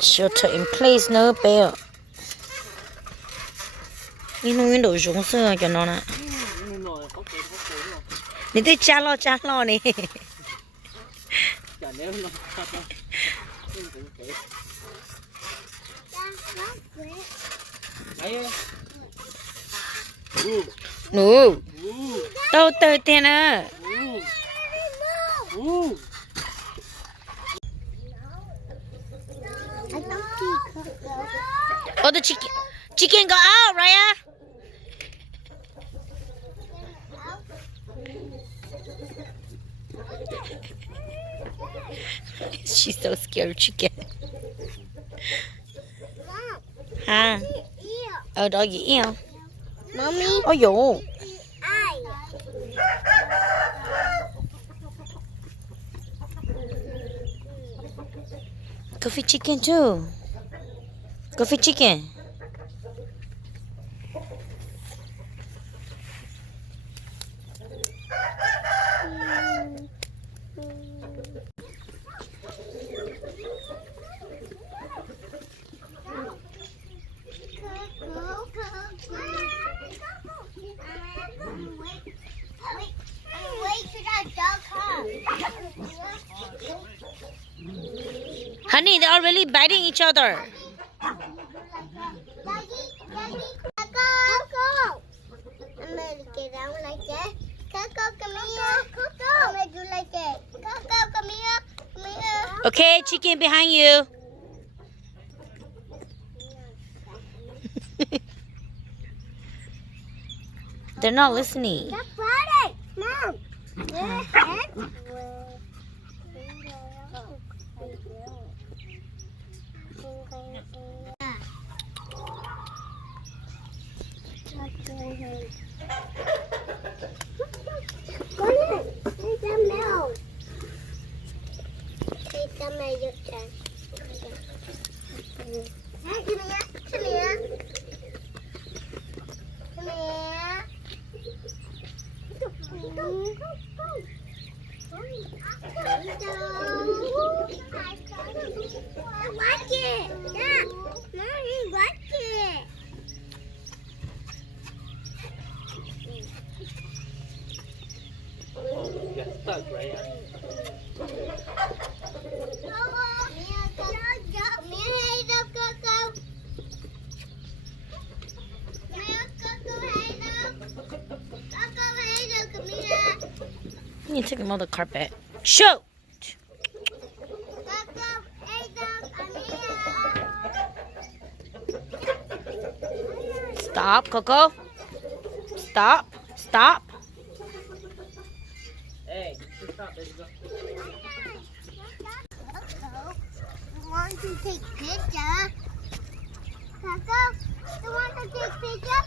Shelter in place, no bear. Đi nuôi đồ rụng sơ cho nó nè. Đi tới cha lo nè. Nụ. Đâu tới tiền à? Oh, the chicken go out, Raya. She's so scared of chicken. Huh? Oh, doggy ear. Mommy. Oh, yo. Go for chicken too. Go for chicken. Honey, they're already biting each other. Okay, chicken behind you. They're not listening. Mom. Watch it. Yeah. Mommy, watch it. Oh, you got stuck, right? You need to take them on the carpet. Shoot! Stop, Coco. Stop. Stop. Hey, stop, baby. Want to take picture? Coco, you want to take picture?